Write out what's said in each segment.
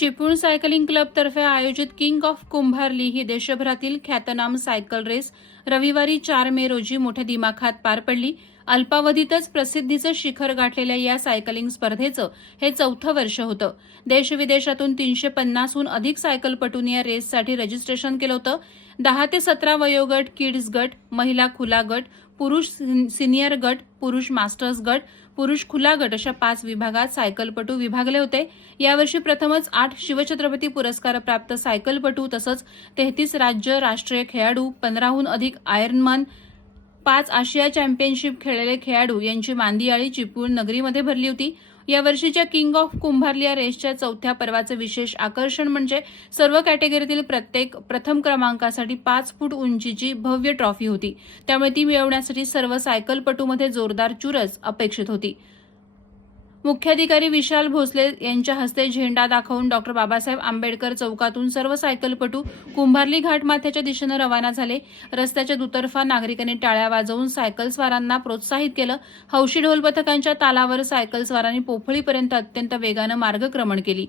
Chiplun cycling क्लबतर्फे आयोजित king of Kumbharli ही देशभरातील ख्यातनाम सायकल रेस रविवारी चार मे रोजी मोठ्या दिमाखात पार पडली. अल्पावधीतच प्रसिद्धीचं शिखर गाठलेल्या या सायकलिंग स्पर्धेचं हे चौथं वर्ष होतं. देशविदेशातून तीनशे पन्नासहून अधिक सायकलपटूंनी या रेससाठी रजिस्ट्रेशन केलं होतं. दहा ते सतरा वयोगट किड्स गट महिला खुला गट पुरुष सिनियर गट पुरुष मास्टर्स गट पुरुष खुला गट अशा पाच विभागात सायकलपटू विभागले होते. यावर्षी प्रथमच आठ शिवछत्रपती पुरस्कारप्राप्त सायकलपटू तसंच तेहतीस राज्य राष्ट्रीय खेळाडू पंधराहून अधिक आयर्नमन पाच आशिया चॅम्पियनशिप खेळलेले खेळाडू यांची मांदियाळी चिपळूण नगरीमध्ये भरली होती. या वर्षीच्या किंग ऑफ कुंभारलिया रेसच्या चौथ्या पर्वाचं विशेष आकर्षण म्हणजे सर्व कॅटेगरीतील प्रत्येक प्रथम क्रमांकासाठी पाच फूट उंचीची भव्य ट्रॉफी होती. त्यामुळे ती मिळवण्यासाठी सर्व सायकलपटूमध्ये जोरदार चुरस अपेक्षित होती. मुख्याधिकारी विशाल भोसले यांच्या हस्ते झेंडा दाखवून डॉक्टर बाबासाहेब आंबेडकर चौकातून सर्व सायकलपटू कुंभारली घाट माथ्याच्या दिशेनं रवाना झाले. रस्त्याच्या दुतर्फा नागरिकांनी टाळ्या वाजवून सायकलस्वारांना प्रोत्साहित केलं. हौशी ढोल पथकांच्या तालावर सायकलस्वारांनी पोफळीपर्यंत अत्यंत वेगानं मार्गक्रमण केली.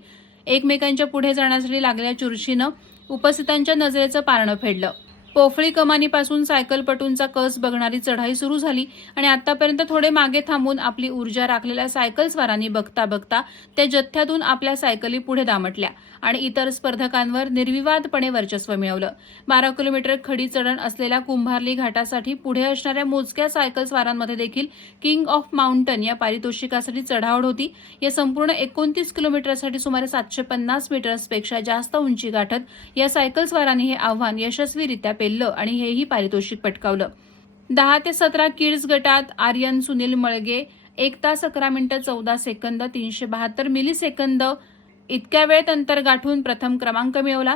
एकमेकांच्या पुढे जाण्यासाठी लागलेल्या चुरशीनं उपस्थितांच्या नजरेचं पारणं फेडलं. पोफळी कमानीपासून सायकलपटूंचा कस बघणारी चढाई सुरू झाली आणि आतापर्यंत थोडे मागे थांबून आपली ऊर्जा राखलेल्या सायकलस्वारांनी बघता बघता त्या जथ्यातून आपल्या सायकली पुढे दामटल्या आणि इतर स्पर्धकांवर निर्विवादपणे वर्चस्व मिळवलं. बारा किलोमीटर खडी चढण असलेल्या कुंभारली घाटासाठी पुढे असणाऱ्या मोजक्या सायकलस्वारांमध्ये देखील किंग ऑफ माउंटन या पारितोषिकासाठी चढावड होती. या संपूर्ण एकोणतीस किलोमीटरसाठी सुमारे सातशे पन्नास मीटर्सपेक्षा जास्त उंची गाठत या सायकलस्वारांनी हे आव्हान यशस्वीरित्या पेललं आणि हेही पारितोषिक पटकावलं. दहा ते सतरा किड्स गटात आर्यन सुनील मळगे एक तास अकरा मिनिटं चौदा सेकंद तीनशे बहात्तर मिली सेकंद इतक्या वेळेत अंतर गाठून प्रथम क्रमांक मिळवला.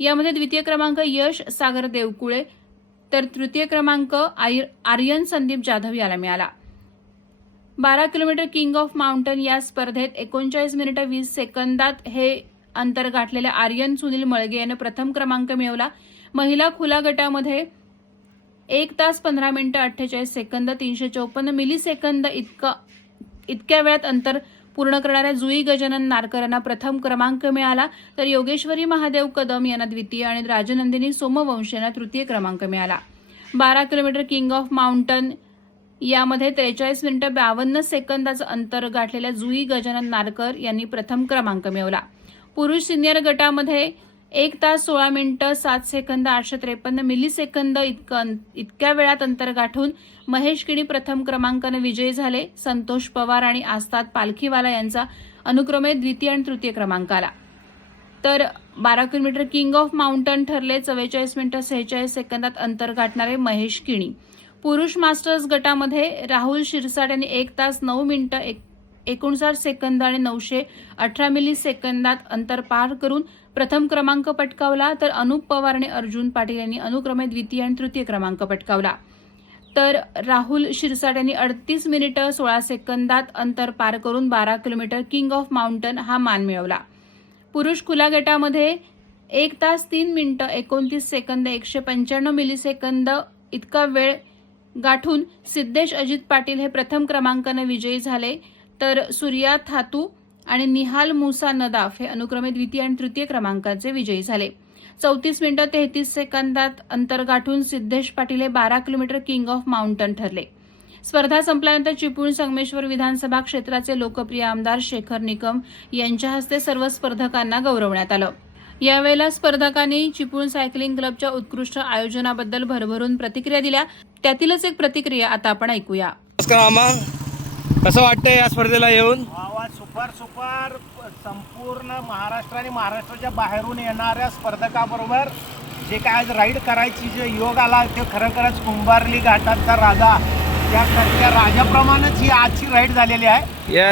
यामध्ये द्वितीय क्रमांक यश सागर देवकुळे तर तृतीय क्रमांक आय- आर्यन संदीप जाधव याला मिळाला. बारा किलोमीटर किंग ऑफ माउंटन या स्पर्धेत एकोणचाळीस मिनिटं वीस सेकंदात हे अंतर गाठलेल्या आर्यन सुनील मळगे यानं प्रथम क्रमांक मिळवला. महिला खुला गटामध्ये एक तास पंधरा मिनिटं अठ्ठेचाळीस सेकंद तीनशे चौपन्न मिली सेकंद इतकं इतक्या वेळात अंतर पूर्ण करणाऱ्या जुई गजानन नारकर यांना प्रथम क्रमांक मिळाला. तर योगेश्वरी महादेव कदम यांना द्वितीय आणि राजनंदिनी सोमवंश यांना तृतीय क्रमांक मिळाला. बारा किलोमीटर किंग ऑफ माउंटन यामध्ये त्रेचाळीस मिनिटं बावन्न सेकंदाचं अंतर गाठलेल्या जुई गजानन नारकर यांनी प्रथम क्रमांक मिळवला. पुरुष सिनियर गटामध्ये एक तास सोळा मिनिटं सात सेकंद आठशे त्रेपन्न मिली सेकंद इतकं इतक्या वेळात अंतर गाठून महेश किणी प्रथम क्रमांकाने विजयी झाले. संतोष पवार आणि आस्ताद पालखीवाला यांचा अनुक्रमे द्वितीय आणि तृतीय क्रमांक आला. तर बारा किलोमीटर किंग ऑफ माउंटन ठरले. चव्वेचाळीस मिनिटं सेहेचाळीस सेकंदात अंतर गाठणारे महेश किणी. पुरुष मास्टर्स गटामध्ये राहुल शिरसाट यांनी एक तास नऊ मिनिटं एक एकोणसाठ सेकंद आणि नऊशे अठरा मिली सेकंदात अंतर पार करून प्रथम क्रमांक पटकावला तर अनुप पवार आणि अर्जुन पाटील यांनी अनुक्रमे द्वितीय आणि तृतीय क्रमांक पटकावला. तर राहुल शिरसाट यांनी अडतीस मिनिटं सोळा सेकंदात अंतर पार करून बारा किलोमीटर किंग ऑफ माउंटन हा मान मिळवला. पुरुष खुला गटामध्ये एक तास तीन मिनिटं एकोणतीस सेकंद एकशे पंच्याण्णव मिलीसेकंद इतका वेळ गाठून सिद्धेश अजित पाटील हे प्रथम क्रमांकानं विजयी झाले. तर सूर्या थातू आणि निहाल मुसा नदाफ हे अनुक्रमे द्वितीय आणि तृतीय क्रमांकाचे विजयी झाले. चौतीस मिनिटं तेहतीस सेकंदात अंतर गाठून सिद्धेश पाटील हे बारा किलोमीटर किंग ऑफ माउंटन ठरले. स्पर्धा संपल्यानंतर चिपळूण संगमेश्वर विधानसभा क्षेत्राचे लोकप्रिय आमदार शेखर निकम यांच्या हस्ते सर्व स्पर्धकांना गौरवण्यात आलं. यावेळेला स्पर्धकांनी चिपळूण सायकलिंग क्लबच्या उत्कृष्ट आयोजनाबद्दल भरभरून प्रतिक्रिया दिल्या. त्यातीलच एक प्रतिक्रिया आता आपण ऐकूया. कसं वाटतंय या स्पर्धेला येऊन? Super super. संपूर्ण महाराष्ट्र आणि महाराष्ट्राच्या बाहेरून येणाऱ्या स्पर्धकाबरोबर जे काय आज राईड करायची जे योग आला ते खरोखरच कुंभारली घाटाचा राजा. त्या त्या राजाप्रमाणेच ही आजची राईड झालेली आहे.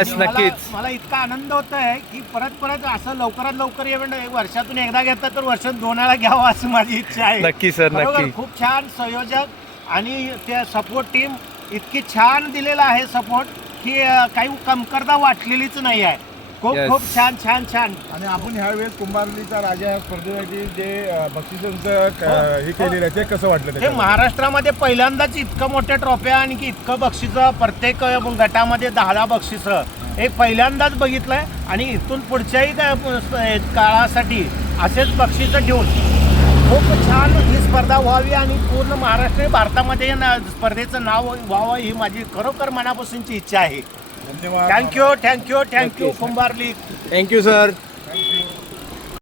आणि मला- नक्कीच. मला इतका आनंद होत आहे की परत परत असं लवकरात लवकर इव्हेंट वर्षातून एकदा घेतात तर वर्षात दोन वेळा घ्यावं असं माझी इच्छा आहे. नक्की सर खरोखर नक्की. खूप छान संयोजक आणि त्या सपोर्ट टीम इतकी छान दिलेला आहे सपोर्ट की अं, काही कमतरता वाटलेलीच नाही आहे. खूप Yes. खूप छान छान छान. आणि आपण ह्यावेळेस कुंभारलीचा राजा ह्या स्पर्धेसाठी जे अ, बक्षिसांचं क- हे. केलेलं आहे ते कसं वाटलं हे? महाराष्ट्रामध्ये पहिल्यांदाच इतकं मोठ्या ट्रॉफ्या आणि की इतकं बक्षिसं प्रत्येक गटामध्ये दहा दहा बक्षिसं. हे पहिल्यांदाच बघितलंय आणि इथून पुढच्याही काय काळासाठी असेच बक्षिसं ठेवून खूप छान ही स्पर्धा व्हावी आणि पूर्ण महाराष्ट्र भारतामध्ये ना स्पर्धेचं नाव व्हावं ही माझी खरोखर मनापासूनची इच्छा आहे. धन्यवाद. Thank you thank you thank you Kumbhar league thank you sir